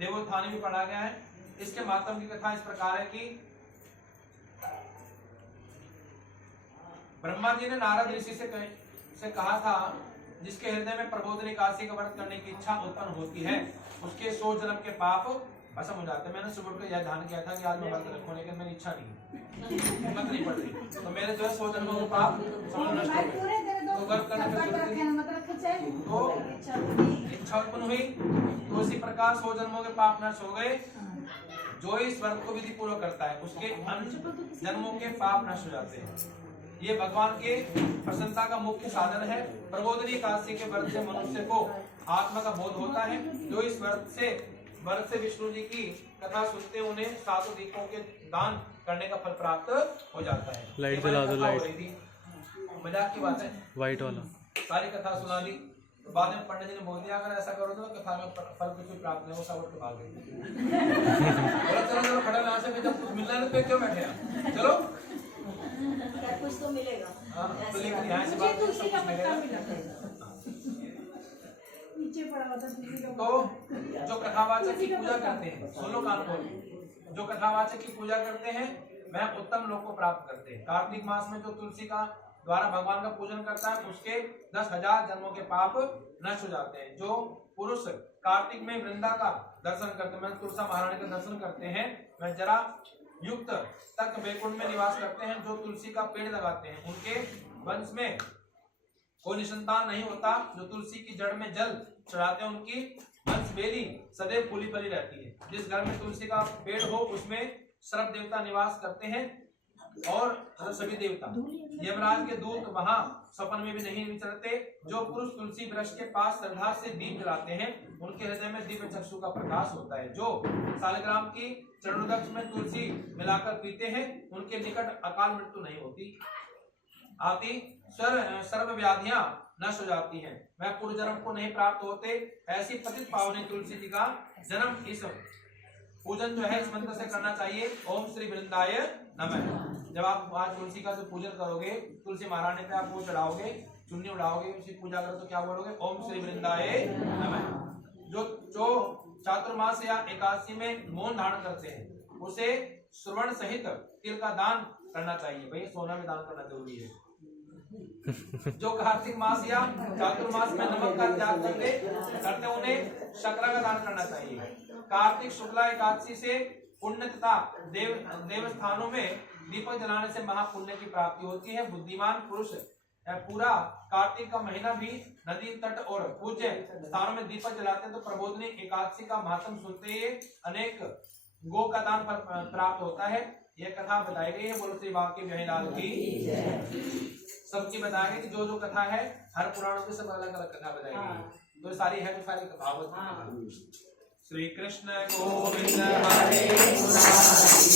देवोत्थानी भी पढ़ा गया है। इसके मातम की कथा इस प्रकार है कि ब्रह्मा जी ने नारद ऋषि से कहा था, जिसके हृदय में प्रबोधन एकादशी का व्रत करने की इच्छा उत्पन्न होती है उसके 100 जन्म के पाप भस्म हो जाते हैं। मैंने सुबह को यह ध्यान किया था कि आज मैं व्रत रखूं, लेकिन मेरी इच्छा नहीं है, हिम्मत नहीं पड़ रही, तो मेरे जो है 100 जन्मों के पाप नष्ट हो गए। तो व्रत करने तो इच्छा उत्पन्न हुई, तो इसी प्रकार 100 जन्मों के पाप नष्ट हो गए। जो इस व्रत को विधि पूर्वक करता है उसके अन्य जन्मों के पाप नष्ट हो जाते हैं। ये भगवान के प्रसन्नता का मुख्य साधन है। प्रबोधनी एकादशी के व्रत से मनुष्य को आत्मा का बोध होता है। जो इस व्रत से विष्णु जी की कथा सुनते हैं उन्हें 7 दीपों के दान करने का फल प्राप्त हो जाता है। लाइट जला दो, लाइट। मजाक की बात है, व्हाइट वाला। सारी कथा सुना दी, तो बाद में पंडित जी ने बोल दिया अगर ऐसा करो तो कथा में फल कुछ भी प्राप्त नहीं हो, सब उठ के भाग गए। चलो चलो खड़ा यहाँ से, जब कुछ मिलना है तो क्यों बैठे हैं, चलो कुछ तो मिलेगा। तो लेकिन यहाँ से बात सब कुछ मिलेगा। तो जो कथावाचक की पूजा करते हैं, सुनो कान खोल, जो कथावाचक की पूजा करते हैं वह उत्तम लोक को प्राप्त करते हैं। कार्तिक मास में जो तुलसी का द्वारा भगवान का पूजन करता है उसके 10,000 जन्मों के पाप नष्ट हो जाते हैं। जो पुरुष कार्तिक में वृंदा का दर्शन करते हैं, तुलसा महारानी का दर्शन करते हैं, वह जरा युक्त तक वैकुंठ में निवास करते हैं। जो तुलसी का पेड़ लगाते हैं उनके वंश में कोई निसंतान नहीं होता। जो तुलसी की जड़ में जल चढ़ाते हैं उनकी वंश बेली सदैव फूली फली रहती है। जिस घर में तुलसी का पेड़ हो उसमें सर्प देवता निवास करते हैं और सभी देवता। यमराज के दूत वहां सपन में भी नहीं विचरते। जो पुरुष तुलसी वृक्ष के पास श्रद्धा से दीप जलाते हैं उनके हृदय में दिव्य चक्षु का प्रकाश होता है। जो सालग्राम की चरणोदक्ष में तुलसी मिलाकर पीते हैं उनके निकट अकाल मृत्यु नहीं होती आती, सर्व व्याधियां नष्ट हो जाती हैं, वह पूर्व जन्म को नहीं प्राप्त होते। ऐसी पतित पावनी तुलसी जी का जन्म इस पूजन जो है इस मंत्र से करना चाहिए, ओम श्री वृंदाय नमः। जब आप आज तुलसी का जो पूजन करोगे, तुलसी महारानी पे आप वो चढ़ाओगे, चुन्नी उड़ाओगे, उसकी पूजा करो तो क्या बोलोगे, ओम श्री वृंदाय नमः। जो चातुर्मास या एकादशी में मौन धारण करते हैं उसे श्रवण सहित तिल का दान करना चाहिए। भाई सोना में दान करना जरूरी है। जो कार्तिक मास या चातुर्मास में नमक का त्याग करते उन्हें शर्करा का दान करना चाहिए। कार्तिक शुक्ला एकादशी से पुण्य तथा देवस्थानों में दीपक जलाने से महापुण्य की प्राप्ति होती है। बुद्धिमान पुरुष पूरा कार्तिक का महीना भी नदी तट और पूज्य स्थानों में दीपक जलाते हैं। तो प्रबोधनी एकादशी का महात्म सुनते ही अनेक गो का दान प्राप्त होता है। यह कथा बताई गई है। बोलो श्री बांके बिहारी लाल की। सबकी बताया गया कि जो कथा है हर पुराणों की सब अलग अलग कथा बताई गई, तो सारी है तो सारी भागवत। श्री कृष्ण गोविंद हरे मुरारी।